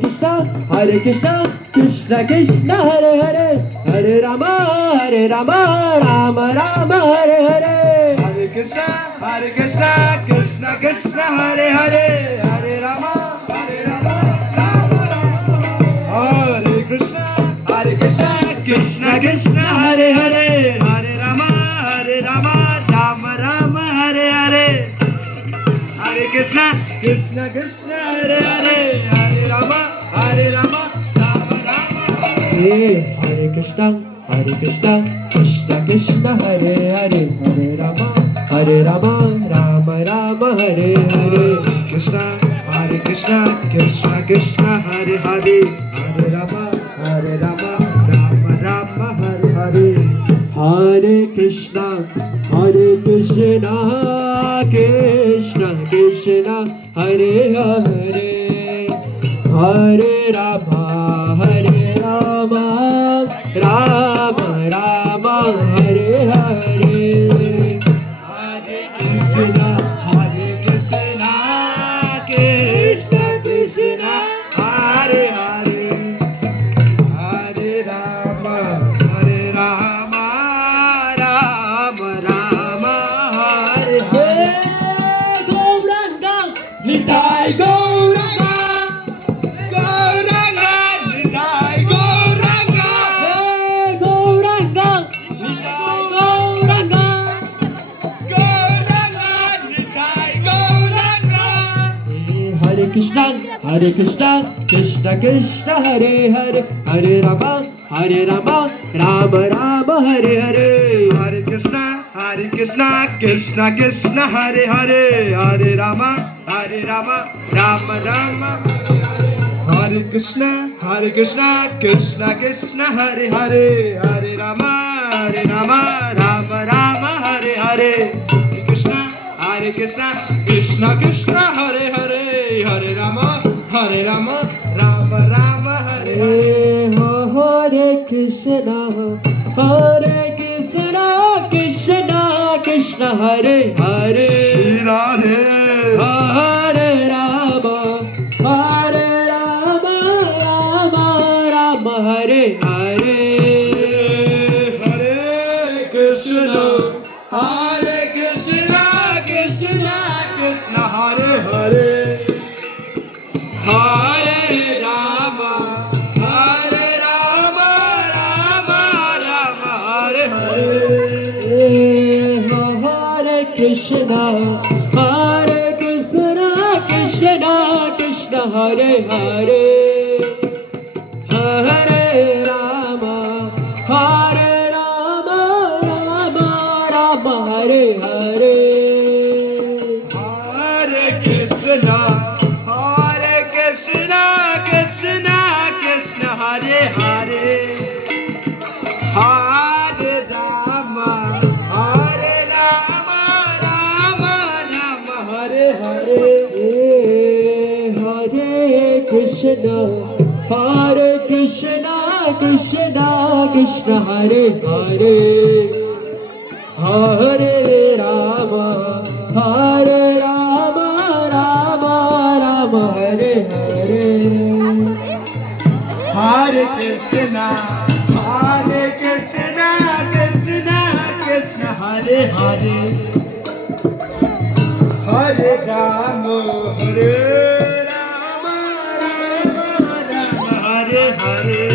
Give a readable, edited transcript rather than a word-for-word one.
Krishna, Hare Krishna, Krishna Krishna, Hare Hare, Hare Rama, Hare Rama, Rama Rama, Hare Hare, Hare Krishna, Hare Krishna, Krishna Krishna, Hare Hare, Hare Rama, Hare Rama, Rama Rama, Hare Hare. Hare Krishna, Hare Krishna, Krishna Krishna, Hare Hare, Hare Ram, Ram Ram, Hare Hare. Krishna, Hare Krishna, Krishna Krishna, Hare Hare, Hare Ram, Ram. Hare Krishna, Hare Krishna, Krishna Krishna, Hare Hare, Hare Rama, Rama Rama, Hare Hare. Hare Krishna, Krishna Krishna, Hare Hare, Hare Rama, Rama Rama. Hare Krishna, Krishna Krishna, Hare Hare, Hare Rama, Rama Rama, Hare Hare. Hare Krishna, Krishna Krishna, Hare Hare, Hare Rama, Rama Rama. Hare Krishna, Krishna Krishna, Hare Hare, Hare Rama, Rama Rama, Hare Hare. Krishna, Krishna Krishna, Hare Hare, Hare Rama, Rama Rama, Hare Hare. Hare Krishna, Krishna Krishna, Hare Hare, Hare Rama, Rama Rama, Hare Hare. Hare Krishna, Krishna Krishna, Hare Hare, Hare Rama, Rama Rama, Hare Hare. Gauranga, Nitai Gauranga, Gauranga, Nitai Gauranga, Gauranga, Nitai Gauranga, Gauranga, Nitai Gauranga. Hare Krishna, Krishna Krishna, Hare Hare, Hare Rama, Rama Rama, Hare Hare. Hare Krishna, Krishna Krishna, Hare Hare, Hare Rama, Rama Rama. Hare Krishna, Krishna Krishna, Hare Hare, Hare Rama, Rama Rama, Hare Hare. Krishna, Krishna Krishna, Hare Hare, Hare Rama, Rama Rama, Hare Hare. Hare Krishna, Krishna Krishna, Hare Hare, Hare Rama, Rama Rama, Hare Hare. Hare Krishna, Krishna Krishna, Hare Hare, Hare Rama, Rama Rama, Hare Hare. Hare Krishna, Krishna Krishna, Hare Hare, Hare Rama, Rama Rama, Hare Hare. Hare Krishna, Krishna Krishna, Hare Hare, Hare Rama, Rama Rama, Hare Hare. Hare Krishna, Krishna Krishna, Hare Hare, Hare Rama, Rama Rama, Hare Hare. Hare Krishna, Krishna Krishna, Hare Hare, Hare Rama, Rama Rama, Hare Hare.